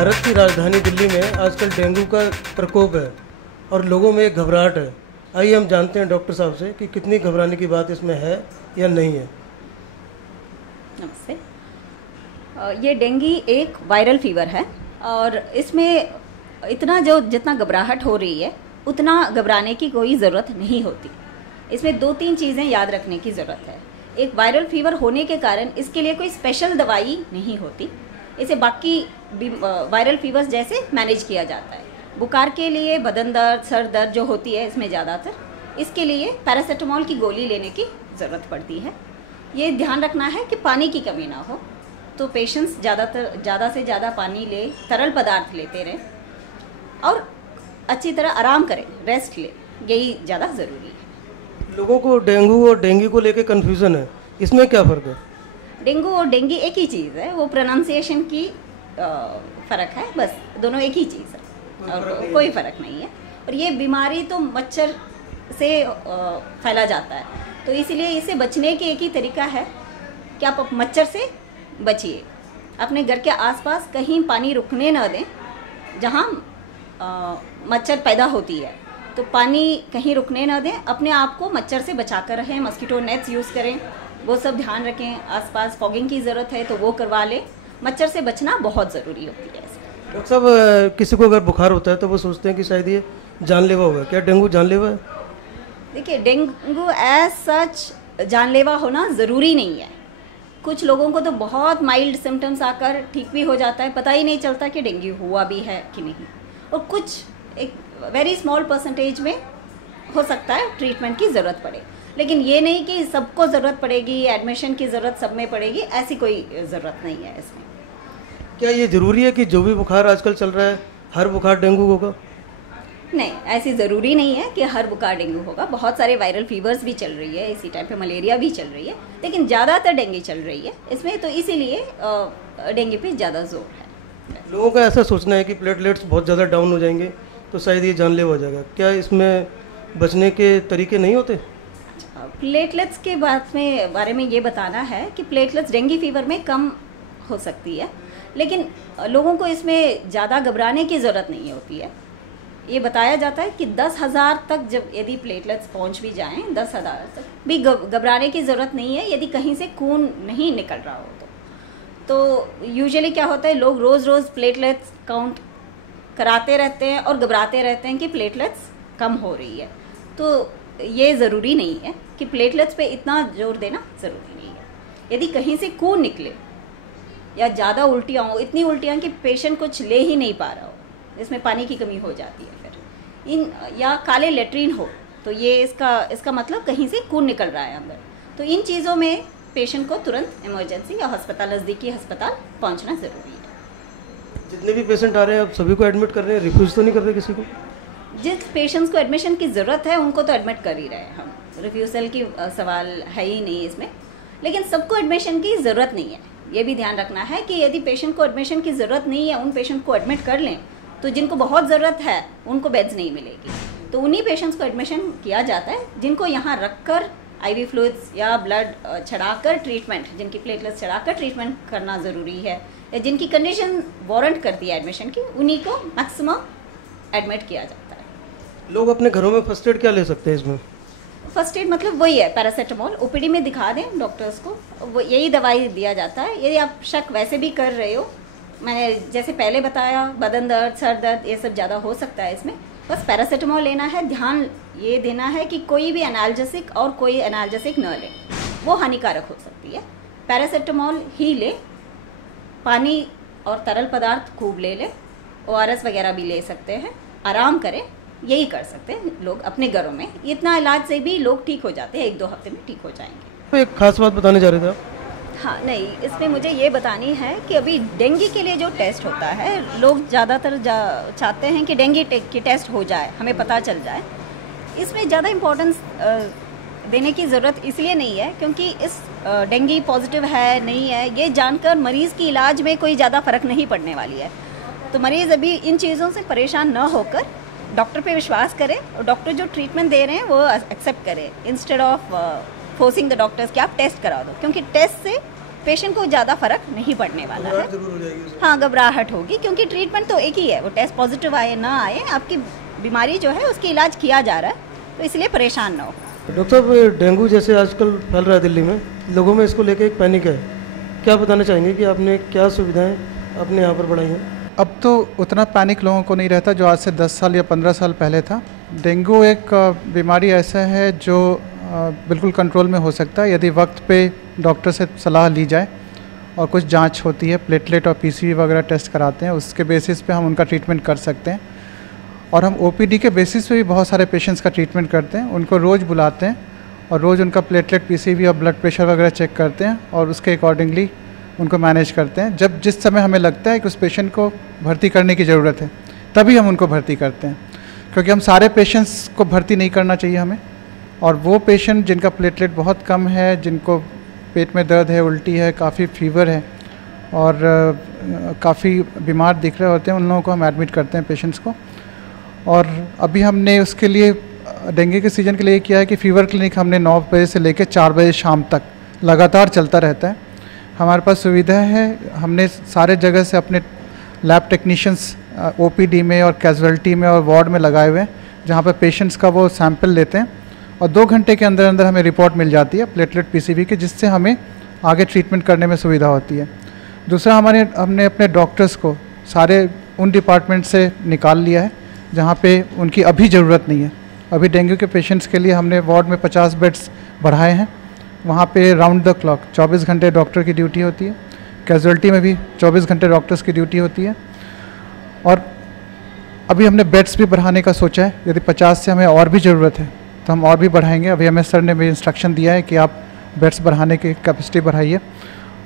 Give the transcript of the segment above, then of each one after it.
भारत की राजधानी दिल्ली में आजकल डेंगू का प्रकोप है और लोगों में एक घबराहट है। आइए हम जानते हैं डॉक्टर साहब से कि कितनी घबराने की बात इसमें है या नहीं है। नमस्ते। ये डेंगी एक वायरल फीवर है और इसमें जितना घबराहट हो रही है उतना घबराने की कोई ज़रूरत नहीं होती। इसमें 2-3 चीज़ें याद रखने की ज़रूरत है। एक वायरल फीवर होने के कारण इसके लिए कोई स्पेशल दवाई नहीं होती। इसे बाकी वायरल फीवर्स जैसे मैनेज किया जाता है। बुखार के लिए बदन दर्द, सर दर्द जो होती है इसमें ज़्यादातर, इसके लिए पैरासीटामोल की गोली लेने की ज़रूरत पड़ती है। ये ध्यान रखना है कि पानी की कमी ना हो, तो पेशेंट्स ज़्यादा से ज़्यादा पानी ले, तरल पदार्थ लेते रहें और अच्छी तरह आराम करें, रेस्ट ले, यही ज़्यादा ज़रूरी है। लोगों को डेंगू और डेंगू को लेकर कन्फ्यूज़न है, इसमें क्या फ़र्क है? डेंगू और डेंगी एक ही चीज़ है, वो प्रोनाउंसिएशन की फ़र्क है, बस दोनों एक ही चीज़ है और कोई फ़र्क नहीं है। और ये बीमारी तो मच्छर से फैला जाता है, तो इसीलिए इसे बचने के एक ही तरीका है कि आप मच्छर से बचिए। अपने घर के आसपास कहीं पानी रुकने न दें जहाँ मच्छर पैदा होती है, तो पानी कहीं रुकने न दें। अपने आप को मच्छर से बचा कर रहें, मस्कीटो नेट्स यूज़ करें, वो सब ध्यान रखें। आसपास फॉगिंग की ज़रूरत है तो वो करवा लें। मच्छर से बचना बहुत ज़रूरी होती है। डॉक्टर साहब, किसी को अगर बुखार होता है तो वो सोचते हैं कि शायद ये जानलेवा होगा। क्या डेंगू जानलेवा है? देखिए, डेंगू एज सच जानलेवा होना ज़रूरी नहीं है। कुछ लोगों को तो बहुत माइल्ड सिम्टम्स आकर ठीक भी हो जाता है, पता ही नहीं चलता कि डेंगू हुआ भी है कि नहीं। और कुछ एक वेरी स्मॉल परसेंटेज में हो सकता है ट्रीटमेंट की ज़रूरत पड़े, लेकिन ये नहीं कि सबको ज़रूरत पड़ेगी, एडमिशन की ज़रूरत सब में पड़ेगी, ऐसी कोई ज़रूरत नहीं है इसमें। क्या ये ज़रूरी है कि जो भी बुखार आजकल चल रहा है हर बुखार डेंगू होगा? नहीं, ऐसी ज़रूरी नहीं है कि हर बुखार डेंगू होगा। बहुत सारे वायरल फीवर्स भी चल रही है, इसी टाइम पे मलेरिया भी चल रही है, लेकिन ज़्यादातर डेंगू चल रही है इसमें, तो इसीलिए डेंगू पे ज़्यादा जोर है। लोगों का ऐसा सोचना है कि प्लेटलेट्स बहुत ज़्यादा डाउन हो जाएंगे तो शायद ये जानलेवा हो जाएगा। क्या इसमें बचने के तरीके नहीं होते? प्लेटलेट्स के बारे में ये बताना है कि प्लेटलेट्स डेंगू फीवर में कम हो सकती है, लेकिन लोगों को इसमें ज़्यादा घबराने की ज़रूरत नहीं होती है। ये बताया जाता है कि 10,000 तक जब यदि प्लेटलेट्स पहुंच भी जाएं, 10,000 तक भी घबराने की ज़रूरत नहीं है यदि कहीं से खून नहीं निकल रहा हो तो यूजुअली क्या होता है, लोग रोज़ प्लेटलेट्स काउंट कराते रहते हैं और घबराते रहते हैं कि प्लेटलेट्स कम हो रही है। तो ये ज़रूरी नहीं है कि प्लेटलेट्स पे इतना जोर देना ज़रूरी नहीं है। यदि कहीं से खून निकले या ज़्यादा उल्टियाँ हो, इतनी उल्टियाँ कि पेशेंट कुछ ले ही नहीं पा रहा हो, इसमें पानी की कमी हो जाती है फिर, या काले लेट्रिन हो, तो ये इसका मतलब कहीं से खून निकल रहा है अंदर। तो इन चीज़ों में पेशेंट को तुरंत इमरजेंसी या नज़दीकी अस्पताल पहुंचना ज़रूरी है। जितने भी पेशेंट आ रहे हैं आप सभी को एडमिट कर रहे हैं, रिफ्यूज़ तो नहीं कर रहे किसी को? जिस पेशेंट्स को एडमिशन की ज़रूरत है उनको तो एडमिट कर ही रहे हैं हम, रिफ्यूज़ल की सवाल है ही नहीं इसमें। लेकिन सबको एडमिशन की ज़रूरत नहीं है, ये भी ध्यान रखना है कि यदि पेशेंट को एडमिशन की ज़रूरत नहीं है, उन पेशेंट को एडमिट कर लें, तो जिनको बहुत ज़रूरत है उनको बेड्स नहीं मिलेगी, तो उन्हीं पेशेंट्स को एडमिशन किया जाता है जिनको यहाँ रखकर IV फ्लूइड्स या ब्लड चढ़ाकर ट्रीटमेंट, जिनकी प्लेटलेट्स चढ़ाकर ट्रीटमेंट करना ज़रूरी है, या जिनकी कंडीशन वारंट करती है एडमिशन की, उन्हीं को मैक्सिमम एडमिट किया जाता है। लोग अपने घरों में फर्स्ट एड क्या ले सकते हैं इसमें? फर्स्ट एड मतलब वही है, पैरासीटामोल। OPD में दिखा दें डॉक्टर्स को, वो यही दवाई दिया जाता है। यदि आप शक वैसे भी कर रहे हो, मैंने जैसे पहले बताया, बदन दर्द, सर दर्द, ये सब ज़्यादा हो सकता है इसमें, बस पैरासीटामोल लेना है। ध्यान ये देना है कि कोई भी एनाल्जेसिक और कोई एनाल्जेसिक न ले, वो हानिकारक हो सकती है। पैरासीटामोल ही ले, पानी और तरल पदार्थ खूब ले लें, ORS वगैरह भी ले सकते हैं, आराम करें, यही कर सकते हैं लोग अपने घरों में। इतना इलाज से भी लोग ठीक हो जाते हैं, 1-2 हफ्ते में ठीक हो जाएंगे। तो एक खास बात बताने जा रहे थे आप? हाँ, नहीं, इसमें मुझे ये बतानी है कि अभी डेंगू के लिए जो टेस्ट होता है, लोग ज़्यादातर चाहते हैं कि डेंगू की टेस्ट हो जाए, हमें पता चल जाए। इसमें ज़्यादा इम्पोर्टेंस देने की ज़रूरत इसलिए नहीं है क्योंकि इस डेंगू पॉजिटिव है नहीं है ये जानकर मरीज़ की इलाज में कोई ज़्यादा फ़र्क नहीं पड़ने वाली है। तो मरीज़ अभी इन चीज़ों से परेशान न होकर डॉक्टर पे विश्वास करें और डॉक्टर जो ट्रीटमेंट दे रहे हैं वो एक्सेप्ट करें, instead of forcing the doctors कि आप टेस्ट करा दो, क्योंकि टेस्ट से पेशेंट को ज़्यादा फर्क नहीं पड़ने वाला है। हाँ, घबराहट होगी क्योंकि ट्रीटमेंट तो एक ही है, वो टेस्ट पॉजिटिव आए ना आए, आपकी बीमारी जो है उसकी इलाज किया जा रहा है, तो इसलिए परेशान ना हो। डॉक्टर साहब, डेंगू जैसे आजकल फैल रहा है दिल्ली में, लोगों में इसको लेके एक पैनिक है, क्या बताना चाहेंगे कि आपने क्या सुविधाएं अपने यहाँ पर बढ़ाई हैं? अब तो उतना पैनिक लोगों को नहीं रहता जो आज से 10 साल या 15 साल पहले था। डेंगू एक बीमारी ऐसा है जो बिल्कुल कंट्रोल में हो सकता है यदि वक्त पे डॉक्टर से सलाह ली जाए और कुछ जांच होती है, प्लेटलेट और पीसीवी वगैरह टेस्ट कराते हैं, उसके बेसिस पे हम उनका ट्रीटमेंट कर सकते हैं। और हम ओपीडी के बेसिस पे भी बहुत सारे पेशेंट्स का ट्रीटमेंट करते हैं, उनको रोज़ बुलाते हैं और रोज़ उनका प्लेटलेट, पीसीवी और ब्लड प्रेशर वगैरह चेक करते हैं और उसके अकॉर्डिंगली उनको मैनेज करते हैं। जब जिस समय हमें लगता है कि उस पेशेंट को भर्ती करने की ज़रूरत है तभी हम उनको भर्ती करते हैं, क्योंकि हम सारे पेशेंट्स को भर्ती नहीं करना चाहिए हमें। और वो पेशेंट जिनका प्लेटलेट बहुत कम है, जिनको पेट में दर्द है, उल्टी है, काफ़ी फीवर है और काफ़ी बीमार दिख रहे होते हैं, उन लोगों को हम एडमिट करते हैं पेशेंट्स को। और अभी हमने उसके लिए डेंगू के सीज़न के लिए किया है कि फ़ीवर क्लिनिक हमने 9 बजे से लेकर 4 बजे शाम तक लगातार चलता रहता है। हमारे पास सुविधा है, हमने सारे जगह से अपने लैब टेक्नीशियंस ओपीडी में और कैजुअलिटी में और वार्ड में लगाए हुए हैं, जहाँ पर पेशेंट्स का वो सैंपल लेते हैं और 2 घंटे के अंदर अंदर हमें रिपोर्ट मिल जाती है प्लेटलेट पीसीवी की, जिससे हमें आगे ट्रीटमेंट करने में सुविधा होती है। दूसरा, हमने अपने डॉक्टर्स को सारे उन डिपार्टमेंट से निकाल लिया है जहाँ पे उनकी अभी ज़रूरत नहीं है। अभी डेंगू के पेशेंट्स के लिए हमने वार्ड में 50 बेड्स बढ़ाए हैं, वहाँ पे राउंड द क्लॉक 24 घंटे डॉक्टर की ड्यूटी होती है। कैजुअलिटी में भी 24 घंटे डॉक्टर्स की ड्यूटी होती है। और अभी हमने बेड्स भी बढ़ाने का सोचा है, यदि 50 से हमें और भी ज़रूरत है तो हम और भी बढ़ाएंगे। अभी हमें सर ने भी इंस्ट्रक्शन दिया है कि आप बेड्स बढ़ाने की कैपेसिटी बढ़ाइए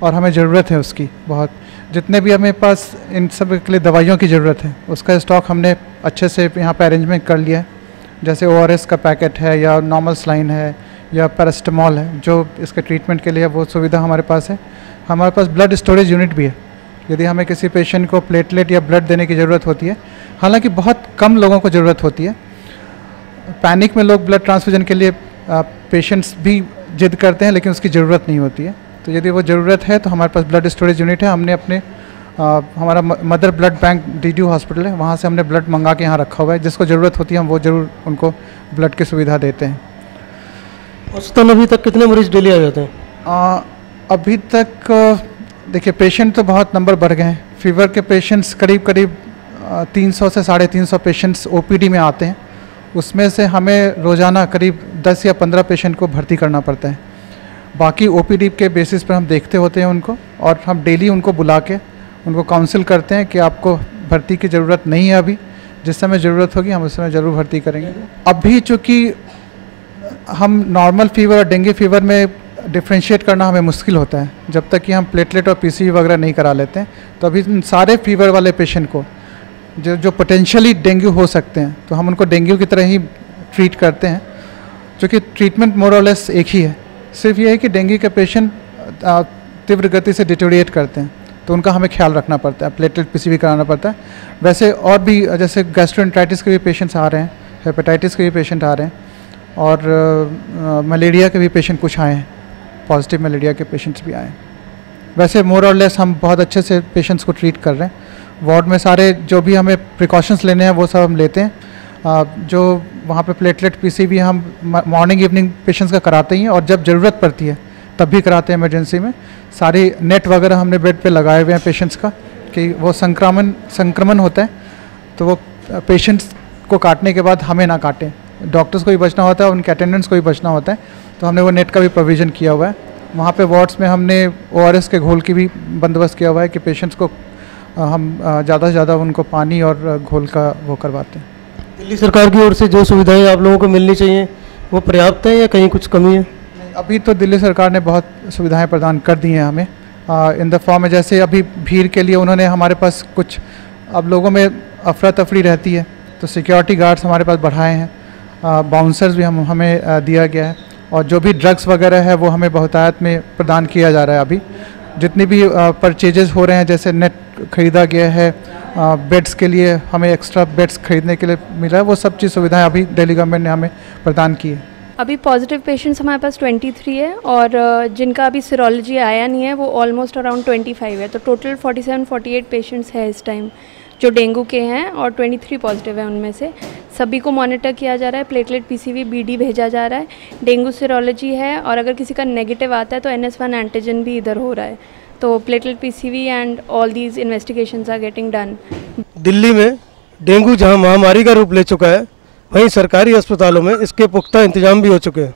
और हमें ज़रूरत है उसकी बहुत। जितने भी हमें पास इन सब के लिए दवाइयों की ज़रूरत है उसका स्टॉक हमने अच्छे से यहाँ पे अरेंजमेंट कर लिया है, जैसे ORS का पैकेट है या नॉर्मल स्लाइन है या पैरास्टामॉल है, जो इसके ट्रीटमेंट के लिए वो सुविधा हमारे पास है। हमारे पास ब्लड स्टोरेज यूनिट भी है, यदि हमें किसी पेशेंट को प्लेटलेट या ब्लड देने की ज़रूरत होती है, हालांकि बहुत कम लोगों को ज़रूरत होती है। पैनिक में लोग ब्लड ट्रांसफ्यूजन के लिए पेशेंट्स भी जिद करते हैं, लेकिन उसकी ज़रूरत नहीं होती है। तो यदि वो ज़रूरत है तो हमारे पास ब्लड स्टोरेज यूनिट है। हमने अपने हमारा mother blood bank DDU hospital है, वहाँ से हमने ब्लड मंगा के यहाँ रखा हुआ है, जिसको ज़रूरत होती है हम वो ज़रूर उनको ब्लड की सुविधा देते हैं। औसतन अभी तक कितने मरीज डेली आ जाते हैं? अभी तक देखिए पेशेंट तो बहुत नंबर बढ़ गए हैं। फीवर के पेशेंट्स करीब 300 से 350 पेशेंट्स OPD में आते हैं, उसमें से हमें रोज़ाना करीब 10 या 15 पेशेंट को भर्ती करना पड़ता है। बाकी OPD के बेसिस पर हम देखते होते हैं उनको, और हम डेली उनको बुला के उनको काउंसिल करते हैं कि आपको भर्ती की ज़रूरत नहीं है, अभी जिस समय ज़रूरत होगी हम उस समय ज़रूर भर्ती करेंगे। अभी चूँकि हम नॉर्मल फीवर और डेंगू फीवर में डिफ्रेंशिएट करना हमें मुश्किल होता है, जब तक कि हम प्लेटलेट और पीसीवी वगैरह नहीं करा लेते हैं। तो अभी सारे फीवर वाले पेशेंट को जो पोटेंशियली डेंगू हो सकते हैं, तो हम उनको डेंगू की तरह ही ट्रीट करते हैं, क्योंकि ट्रीटमेंट मोर और लेस एक ही है। सिर्फ ये है कि डेंगू के पेशेंट तीव्र गति से डिटेरिएट करते हैं, तो उनका हमें ख्याल रखना पड़ता है, प्लेटलेट पीसीवी कराना पड़ता है। वैसे और भी जैसे गैस्ट्रोएंटेराइटिस के भी पेशेंट्स आ रहे हैं, हेपेटाइटिस के भी पेशेंट आ रहे हैं, और मलेरिया के भी पेशेंट कुछ आए हैं, पॉजिटिव मलेरिया के पेशेंट्स भी आए हैं। वैसे मोर और लेस हम बहुत अच्छे से पेशेंट्स को ट्रीट कर रहे हैं। वार्ड में सारे जो भी हमें प्रिकॉशंस लेने हैं वो सब हम लेते हैं। जो वहाँ पे प्लेटलेट पीसीवी हम मॉर्निंग इवनिंग पेशेंट्स का कराते ही हैं, और जब ज़रूरत पड़ती है तब भी कराते हैं इमरजेंसी में। सारी नेट वगैरह हमने बेड पे लगाए हुए हैं पेशेंट्स का, कि वो संक्रमण होता है तो वो पेशेंट्स को काटने के बाद हमें ना काटें, डॉक्टर्स को भी बचना होता है, उनके अटेंडेंट्स को भी बचना होता है, तो हमने वो नेट का भी प्रोविज़न किया हुआ है। वहाँ पे वार्ड्स में हमने ORS के घोल की भी बंदोबस्त किया हुआ है कि पेशेंट्स को हम ज़्यादा से ज़्यादा उनको पानी और घोल का वो करवाते हैं। दिल्ली सरकार की ओर से जो सुविधाएं आप लोगों को मिलनी चाहिए वो पर्याप्त है या कहीं कुछ कमी है? अभी तो दिल्ली सरकार ने बहुत सुविधाएं प्रदान कर दी हैं हमें, इन द फॉर्म में जैसे अभी भीड़ के लिए उन्होंने हमारे पास कुछ, अब लोगों में अफरा तफरी रहती है तो सिक्योरिटी गार्ड्स हमारे पास बढ़ाए हैं, बाउंसर्स भी हमें दिया गया है, और जो भी ड्रग्स वगैरह है वो हमें बहुतायत में प्रदान किया जा रहा है। अभी जितनी भी परचेजेस हो रहे हैं, जैसे नेट खरीदा गया है, बेड्स के लिए हमें एक्स्ट्रा बेड्स खरीदने के लिए मिला है, वो सब चीज़ सुविधाएं अभी दिल्ली गवर्नमेंट ने हमें प्रदान की है। अभी पॉजिटिव पेशेंट्स हमारे पास 23 है और जिनका अभी सीरोलॉजी आया नहीं है वो ऑलमोस्ट अराउंड 25 है, तो टोटल 47-48 पेशेंट्स है इस टाइम जो डेंगू के हैं और 23 पॉजिटिव है। उनमें से सभी को मॉनिटर किया जा रहा है, प्लेटलेट पीसीवी बीडी भेजा जा रहा है, डेंगू सीरोलॉजी है और अगर किसी का नेगेटिव आता है तो NS1 एंटीजन भी इधर हो रहा है, तो platelet PCV and all these investigations are getting done. Delhi में डेंगू जहां महामारी का रूप ले चुका है, वहीं सरकारी अस्पतालों में इसके पुख्ता इंतजाम भी हो चुके हैं।